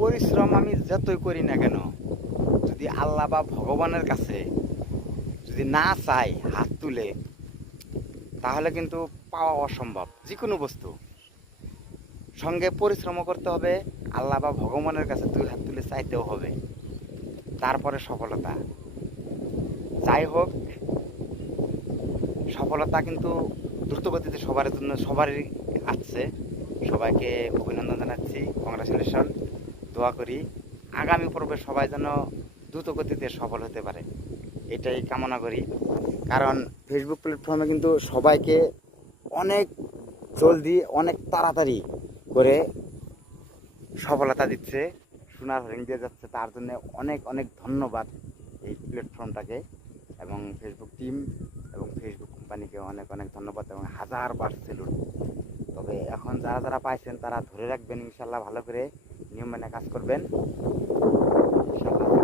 পরিশ্রম আমি যতই করি না কেন, যদি আল্লাহ বা ভগবানের কাছে যদি না চাই হাত তুলে, তাহলে কিন্তু পাওয়া অসম্ভব যে কোনো বস্তু। সঙ্গে পরিশ্রমও করতে হবে, আল্লাহ বা ভগবানের কাছে দুই হাত তুলে চাইতেও হবে। তারপরে সফলতা। যাই হোক, সফলতা কিন্তু দ্রুতগতিতে সবার জন্য সবারই আসছে সবাইকে অভিনন্দন জানাচ্ছি। কংগ্রাচুলেশন দোয়া করি, আগামী পর্বে সবাই যেন দ্রুত গতিতে সফল হতে পারে। এটাই কামনা করি। কারণ ফেসবুক প্ল্যাটফর্মে কিন্তু সবাইকে অনেক জলদি, অনেক তাড়াতাড়ি করে সফলতা দিচ্ছে, সোনার হরিং দিয়ে যাচ্ছে। তার জন্য অনেক অনেক ধন্যবাদ এই প্ল্যাটফর্মটাকে এবং ফেসবুক টিম এবং ফেসবুক কোম্পানিকে অনেক অনেক ধন্যবাদ এবং হাজার বার সেলুট যারা যারা পাইছেন তারা ধরে রাখবেন ইনশাল্লাহ ভালো করে নিয়ম মেনে কাজ করবেন। ইনশাল্লাহ